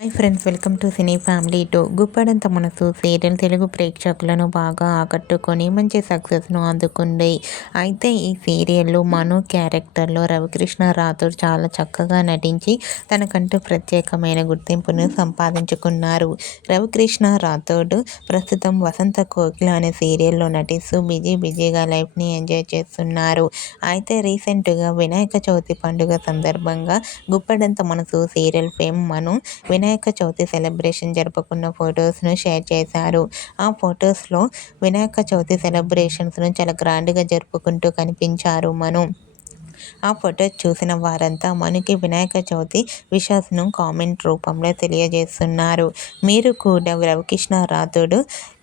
Hi friends welcome to cine family two Guppedantha Manasu serial Telugu ప్రేక్షకులను బాగా ఆకట్టుకొని మంచి సక్సెస్ను అందుకుంది. అయితే ఈ సీరియల్లో మను క్యారెక్టర్లో రవికృష్ణ రాథోడ్ చాలా చక్కగా నటించి తనకంటూ ప్రత్యేకమైన గుర్తింపును సంపాదించుకున్నారు. రవికృష్ణ రాథోడ్ ప్రస్తుతం వసంత కోకిల అనే సీరియల్లో నటిస్తూ బిజీ బిజీగా లైఫ్ని ఎంజాయ్ చేస్తున్నారు. అయితే రీసెంట్గా వినాయక చవితి పండుగ సందర్భంగా Guppedantha Manasu serial fame Manu Vinayaka Vinayaka Chavithi celebration జరుపుకున్న ఫొటోస్ను షేర్ చేశారు. ఆ ఫొటోస్లో వినాయక చవితి సెలబ్రేషన్స్ను చాలా గ్రాండ్గా జరుపుకుంటూ కనిపించారు మను. ఆ ఫోటో చూసిన వారంతా మనకి వినాయక చవితి విషస్ను కామెంట్ రూపంలో తెలియజేస్తున్నారు. మీరు కూడా రవికృష్ణ రాథోడు